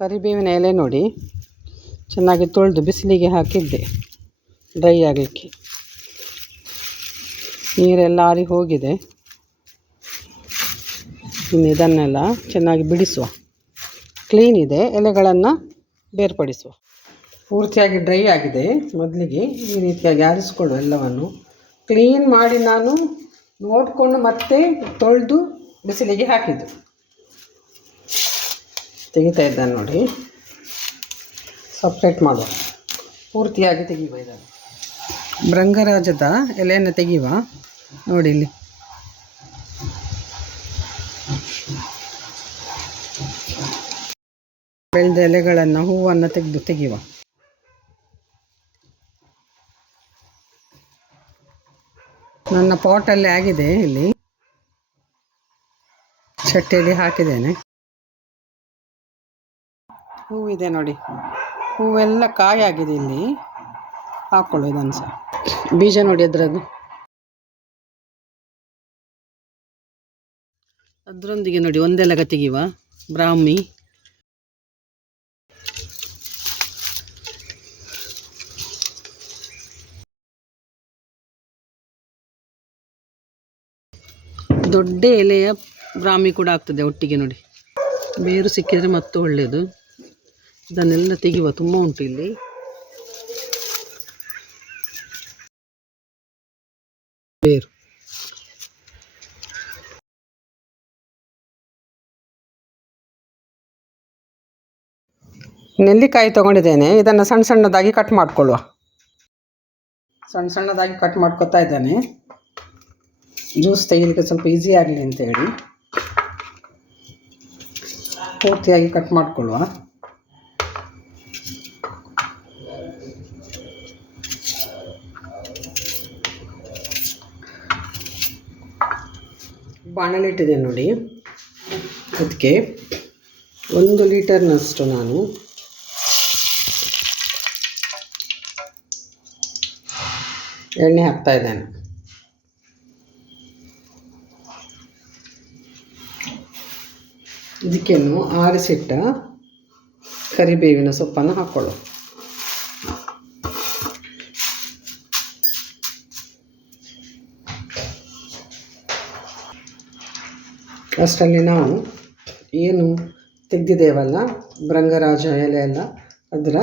ಕರಿಬೇವಿನ ಎಲೆ ನೋಡಿ ಚೆನ್ನಾಗಿ ತೊಳೆದು ಬಿಸಿಲಿಗೆ ಹಾಕಿದ್ದೆ ಡ್ರೈ ಆಗಲಿಕ್ಕೆ. ನೀರೆಲ್ಲ ಆರಿ ಹೋಗಿದೆ. ಇನ್ನು ಇದನ್ನೆಲ್ಲ ಚೆನ್ನಾಗಿ ಬಿಡಿಸುವ. ಕ್ಲೀನ್ ಇದೆ, ಎಲೆಗಳನ್ನು ಬೇರ್ಪಡಿಸುವ. ಪೂರ್ತಿಯಾಗಿ ಡ್ರೈ ಆಗಿದೆ. ಮೊದಲಿಗೆ ಈ ರೀತಿಯಾಗಿ ಆರಿಸ್ಕೊಳ್ಳು ಎಲ್ಲವನ್ನು. ಕ್ಲೀನ್ ಮಾಡಿ ನಾನು ನೋಡಿಕೊಂಡು ಮತ್ತೆ ತೊಳೆದು ಬಿಸಿಲಿಗೆ ಹಾಕಿದ್ದು. ತೆಗಿತಾ ಇದ್ದಾನೆ ನೋಡಿ. ಸಪ್ರೇಟ್ ಮಾಡುವ, ಪೂರ್ತಿಯಾಗಿ ತೆಗಿಯುವ. ಇದನ್ನು ಭೃಂಗರಾಜದ ಎಲೆಯನ್ನು ತೆಗೆಯುವ. ನೋಡಿ ಇಲ್ಲಿ ಬೆಳೆದ ಎಲೆಗಳನ್ನು, ಹೂವನ್ನು ತೆಗೆಯುವ. ನನ್ನ ಪಾಟಲ್ಲಿ ಆಗಿದೆ. ಇಲ್ಲಿ ಚಟ್ಟಿಯಲ್ಲಿ ಹಾಕಿದ್ದೇನೆ. ಹೂವಿದೆ ನೋಡಿ, ಹೂವೆಲ್ಲ ಕಾಯಾಗಿದೆ. ಇಲ್ಲಿ ಹಾಕ್ಕೊಳ್ಳು ಇದನ್ನು ಸಹ. ಬೀಜ ನೋಡಿ ಅದರದ್ದು. ಅದರೊಂದಿಗೆ ನೋಡಿ ಒಂದೆಲಗ ತೆಗೆಯುವ. ಬ್ರಾಹ್ಮಿ ದೊಡ್ಡ ಎಲೆಯ ಬ್ರಾಹ್ಮಿ ಕೂಡ ಆಗ್ತದೆ ಒಟ್ಟಿಗೆ ನೋಡಿ. ಬೇರು ಸಿಕ್ಕಿದರೆ ಮತ್ತು ಒಳ್ಳೆಯದು. ಇದನ್ನೆಲ್ಲ ತೆಗೆಯುವ, ತುಂಬ ಉಂಟು ಇಲ್ಲಿ. ಬೇರು ನೆಲ್ಲಿಕಾಯಿ ತಗೊಂಡಿದ್ದೇನೆ. ಇದನ್ನು ಸಣ್ಣ ಸಣ್ಣದಾಗಿ ಕಟ್ ಮಾಡಿಕೊಳ್ಳುವ. ಸಣ್ಣ ಸಣ್ಣದಾಗಿ ಕಟ್ ಮಾಡ್ಕೊತಾ ಇದ್ದಾನೆ. ಜ್ಯೂಸ್ ತೆಗಿಲಿಕ್ಕೆ ಸ್ವಲ್ಪ ಈಸಿ ಆಗಲಿ ಅಂತೇಳಿ ಪೂರ್ತಿಯಾಗಿ ಕಟ್ ಮಾಡಿಕೊಳ್ಳುವ. ಬಾಣಲೆ ಇಟ್ಟಿದ್ದೇನೆ ನೋಡಿ. ಅದಕ್ಕೆ 1 ಲೀಟರ್ನಷ್ಟು ನಾನು ಎಣ್ಣೆ ಹಾಕ್ತಾ ಇದ್ದೇನೆ. ಇದಕ್ಕೇನು ಆರಿಸಿಟ್ಟ ಕರಿಬೇವಿನ ಸೊಪ್ಪನ್ನು ಹಾಕ್ಕೊಳ್ಳು. ಅಷ್ಟರಲ್ಲಿ ನಾವು ಏನು ತೆಗೆದಿದ್ದೇವಲ್ಲ ಭೃಂಗರಾಜ ಎಲೆ ಎಲ್ಲ, ಅದರ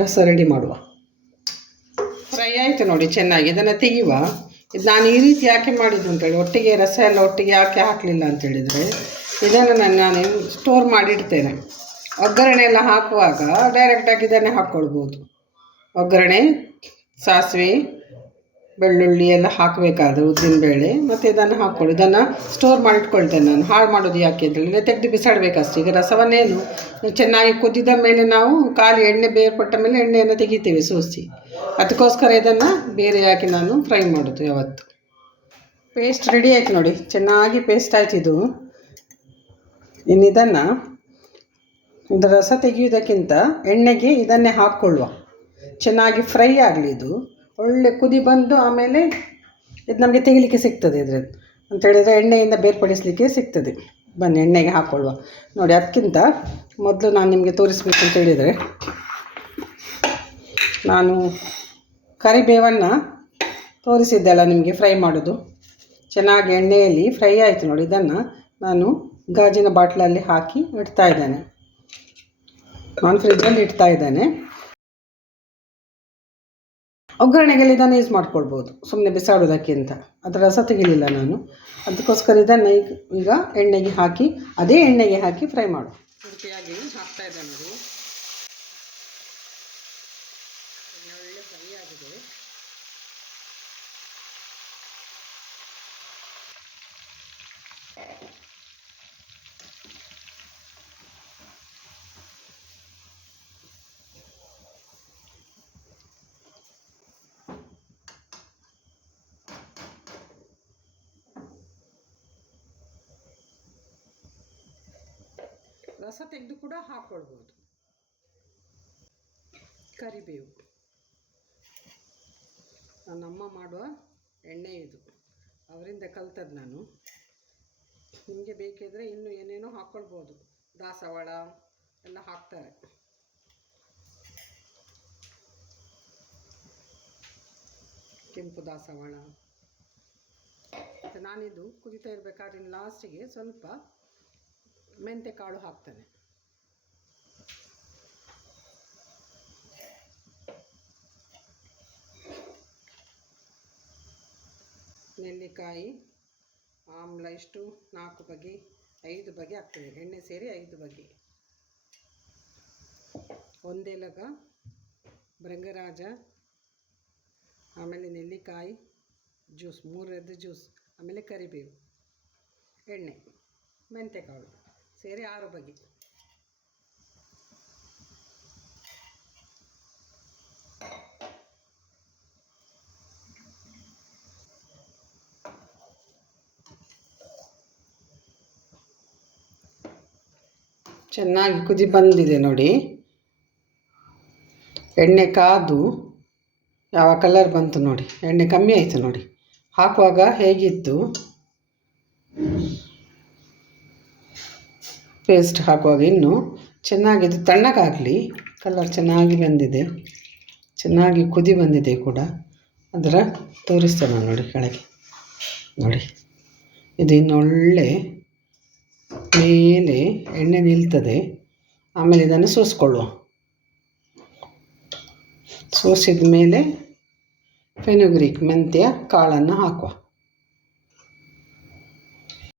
ರಸ ರೆಡಿ ಮಾಡುವ. ಫ್ರೈ ಆಯಿತು ನೋಡಿ ಚೆನ್ನಾಗಿ. ಇದನ್ನು ತೆಗೆಯುವ. ಇದು ನಾನು ಈ ರೀತಿ ಯಾಕೆ ಮಾಡಿದ್ದು ಅಂತೇಳಿ, ಒಟ್ಟಿಗೆ ರಸ ಎಲ್ಲ ಒಟ್ಟಿಗೆ ಯಾಕೆ ಹಾಕಲಿಲ್ಲ ಅಂತೇಳಿದರೆ, ಇದನ್ನು ನಾನು ಸ್ಟೋರ್ ಮಾಡಿಡ್ತೇನೆ. ಒಗ್ಗರಣೆ ಎಲ್ಲ ಹಾಕುವಾಗ ಡೈರೆಕ್ಟಾಗಿ ಇದನ್ನೇ ಹಾಕ್ಕೊಳ್ಬೋದು. ಒಗ್ಗರಣೆ, ಸಾಸಿವೆ, ಬೆಳ್ಳುಳ್ಳಿ ಎಲ್ಲ ಹಾಕಬೇಕಾದ್ರೆ ಉದ್ದಿನಬೇಳೆ, ಮತ್ತು ಇದನ್ನು ಹಾಕ್ಕೊಳ್ಳಿ. ಇದನ್ನು ಸ್ಟೋರ್ ಮಾಡಿಟ್ಕೊಳ್ತೇನೆ ನಾನು. ಹಾಳು ಮಾಡೋದು ಯಾಕೆ ಅಂತೇಳಿ ತೆಗೆದು ಬಿಸಾಡಬೇಕಷ್ಟೆ. ಈಗ ರಸವನ್ನೇನು ಚೆನ್ನಾಗಿ ಕುದಿದ ಮೇಲೆ ನಾವು ಖಾಲಿ ಎಣ್ಣೆ ಬೇರ್ಪಟ್ಟ ಮೇಲೆ ಎಣ್ಣೆಯನ್ನು ತೆಗಿತೀವಿ ಸೋಸಿ. ಅದಕ್ಕೋಸ್ಕರ ಇದನ್ನು ಬೇರೆ ಹಾಕಿ ನಾನು ಫ್ರೈ ಮಾಡೋದು ಯಾವತ್ತು. ಪೇಸ್ಟ್ ರೆಡಿ ಆಯಿತು ನೋಡಿ, ಚೆನ್ನಾಗಿ ಪೇಸ್ಟ್ ಆಯ್ತು ಇದು. ಇನ್ನು ಇದರ ರಸ ತೆಗೆಯುವುದಕ್ಕಿಂತ ಎಣ್ಣೆಗೆ ಇದನ್ನೇ ಹಾಕ್ಕೊಳ್ಳುವ. ಚೆನ್ನಾಗಿ ಫ್ರೈ ಆಗಲಿ. ಇದು ಒಳ್ಳೆ ಕುದಿ ಬಂದು ಆಮೇಲೆ ಇದು ನಮಗೆ ತೆಗಿಲಿಕ್ಕೆ ಸಿಗ್ತದೆ. ಇದ್ರದ್ದು ಅಂತೇಳಿದರೆ ಎಣ್ಣೆಯಿಂದ ಬೇರ್ಪಡಿಸಲಿಕ್ಕೆ ಸಿಗ್ತದೆ. ಬನ್ನಿ ಎಣ್ಣೆಗೆ ಹಾಕ್ಕೊಳ್ಳುವ ನೋಡಿ. ಅದಕ್ಕಿಂತ ಮೊದಲು ನಾನು ನಿಮಗೆ ತೋರಿಸ್ಬೇಕು ಅಂತ ಹೇಳಿದರೆ, ನಾನು ಕರಿಬೇವನ್ನು ತೋರಿಸಿದ್ದೆಲ್ಲ ನಿಮಗೆ ಫ್ರೈ ಮಾಡೋದು. ಚೆನ್ನಾಗಿ ಎಣ್ಣೆಯಲ್ಲಿ ಫ್ರೈ ಆಯಿತು ನೋಡಿ. ಇದನ್ನು ನಾನು ಗಾಜಿನ ಬಾಟ್ಲಲ್ಲಿ ಹಾಕಿ ಇಡ್ತಾ ಇದ್ದೇನೆ. ನಾನು ಫ್ರಿಜ್ಜಲ್ಲಿ ಇಡ್ತಾ ಇದ್ದೇನೆ. ಒಗ್ಗರಣೆಗೆಲ್ಲ ಇದನ್ನು ಯೂಸ್ ಮಾಡ್ಕೊಳ್ಬೋದು, ಸುಮ್ಮನೆ ಬಿಸಾಡೋದಕ್ಕಿಂತ. ಅದರ ರಸ ತೆಗಿಲಿಲ್ಲ ನಾನು, ಅದಕ್ಕೋಸ್ಕರ ಇದನ್ನು ಈಗ ಎಣ್ಣೆಗೆ ಹಾಕಿ, ಅದೇ ಎಣ್ಣೆಗೆ ಹಾಕಿ ಫ್ರೈ ಮಾಡು. ಪೂರ್ತಿಯಾಗಿ ಹಾಕ್ತಾ ಇದ್ದೇನೆ ನೋಡಿ. ಒಳ್ಳೆ ಫ್ರೈ ಆಗಿದೆ. ರಸ ತೆಗೆದು ಕೂಡ ಹಾಕ್ಕೊಳ್ಬೋದು. ಕರಿಬೇವು ನನ್ನಮ್ಮ ಮಾಡುವ ಎಣ್ಣೆ ಇದು, ಅವರಿಂದ ಕಲ್ತದ್ದು ನಾನು. ನಿಮಗೆ ಬೇಕಿದ್ರೆ ಇನ್ನೂ ಏನೇನೋ ಹಾಕ್ಕೊಳ್ಬೋದು. ದಾಸವಾಳ, ಎಲ್ಲ ಹಾಕ್ತಾರೆ. ಕೆಂಪು ದಾಸವಾಳ. ಮತ್ತು ನಾನಿದು ಕುದಿತಾ ಇರಬೇಕಾದ್ರೆ ಲಾಸ್ಟಿಗೆ ಸ್ವಲ್ಪ ಮೆಂತ್ಯ ಕಾಳು ಹಾಕ್ತೇನೆ. ನೆಲ್ಲಿಕಾಯಿ ಆಮ್ಲ ಇಷ್ಟು 4 ಬಗೆ 5 ಬಗೆ ಆಗ್ತದೆ. ಎಣ್ಣೆ ಸೇರಿ 5 ಬಗೆ. ಒಂದೆಲಗ, ಭೃಂಗರಾಜ, ಆಮೇಲೆ ನೆಲ್ಲಿಕಾಯಿ ಜ್ಯೂಸ್, 3 ಜ್ಯೂಸ್, ಆಮೇಲೆ ಕರಿಬೇವು, ಎಣ್ಣೆ, ಮೆಂತ್ಯಕಾಳು ಸೇರಿ 6 ಬಗೆ. ಚೆನ್ನಾಗಿ ಕುದಿ ಬಂದಿದೆ ನೋಡಿ. ಎಣ್ಣೆ ಕಾದು ಯಾವ ಕಲರ್ ಬಂತು ನೋಡಿ. ಎಣ್ಣೆ ಕಮ್ಮಿ ಆಯಿತು ನೋಡಿ. ಹಾಕುವಾಗ ಹೇಗಿತ್ತು, ಪೇಸ್ಟ್ ಹಾಕುವಾಗ ಇನ್ನೂ ಚೆನ್ನಾಗಿದ್ದು ತಣ್ಣಗಾಗಲಿ. ಕಲರ್ ಚೆನ್ನಾಗಿ ಬಂದಿದೆ, ಚೆನ್ನಾಗಿ ಕುದಿ ಬಂದಿದೆ ಕೂಡ. ಅದರ ತೋರಿಸ್ತೇನೆ ನೋಡಿ ಕೆಳಗೆ ನೋಡಿ. ಇದು ಇನ್ನೊಳ್ಳೆ ಮೇಲೆ ಎಣ್ಣೆ ನಿಲ್ತದೆ. ಆಮೇಲೆ ಇದನ್ನು ಸೋಸಿಕೊಳ್ಳುವ. ಸೋಸಿದ ಮೇಲೆ ಫೆನುಗ್ರೀಕ್ ಮೆಂತ್ಯ ಕಾಳನ್ನು ಹಾಕುವ.